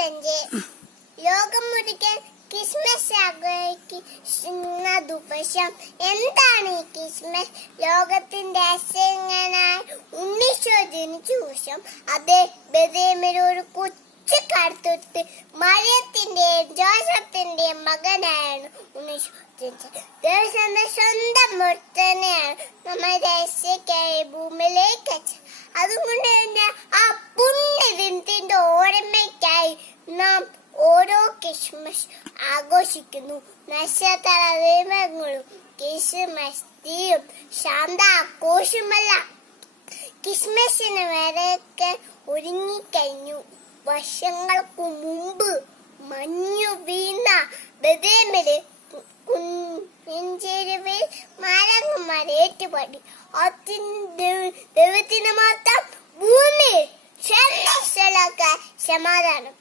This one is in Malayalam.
25 ലോകം മുഴുവൻ ക്രിസ്മസ് ആഘോഷിക്കുന്ന ദിവസം. എന്താണ് ഈ ക്രിസ്മസ്? ലോകത്തിന്റെ അസങ്ങനായ ഉണ്ണീശോ ജനിച്ച ദിവസം. അത് ബെത്ലഹേമിൽ ഒരു കൊച്ചു കാലത്തൊട്ട് മറിയത്തിന്റെയും ജോസഫിന്റെയും മകനായാണ് ഉണ്ണീശോ ജനിച്ചത്. ദൈവത്തിന്റെ സ്വന്തം മുത്തനെയാണ് നമ്മൾ രഹസ്യക്കായി ഭൂമിയിലേക്ക് അയച്ചത്. അതുകൊണ്ട് തന്നെ ആ പുണ്യദിനത്തിന്റെ ഓർമ്മയ്ക്കായി നാം ഓരോ ക്രിസ്മസ് ആഘോഷിക്കുന്നു. നക്ഷത്ര ദീപങ്ങളും ക്രിസ്മസ് തീയും ശാന്ത ആഘോഷമല്ല. ക്രിസ്മസിന് വരെയൊക്കെ ഒരുങ്ങിക്കഴിഞ്ഞു. വർഷങ്ങൾക്ക് മുമ്പ് മഞ്ഞു വീണ ബെത്ലഹേമില് കുഞ്ചെരുവിൽ മരങ്ങന്മാർ ഏറ്റുപാടി. ദൈവത്തിന് മാത്രം ഭൂമിയിൽ സമാധാനം.